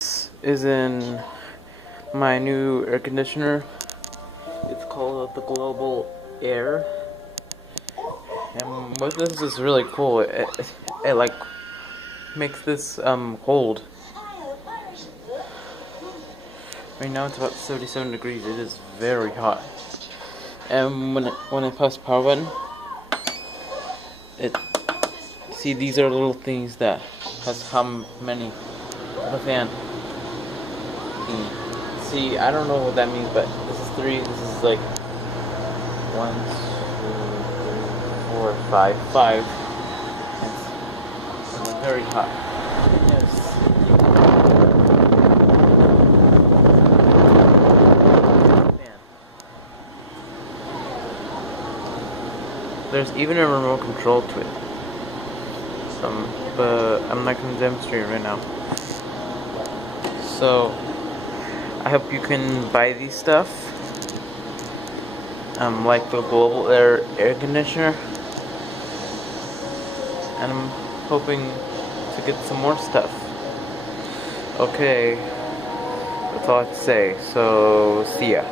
This is in my new air conditioner. It's called the Global Air, and what this is really cool. It like makes this cold. Right now it's about 77 degrees. It is very hot. And when I press power button, see, these are little things that has how many the fan. See, I don't know what that means, but this is 3. This is like 1, 2, 3, 4, 5, 5. It's very hot. Yes. There's even a remote control to it. But I'm not going to demonstrate it right now. So I hope you can buy these stuff. Like the Global Air conditioner. And I'm hoping to get some more stuff. Okay. That's all I have to say. So see ya.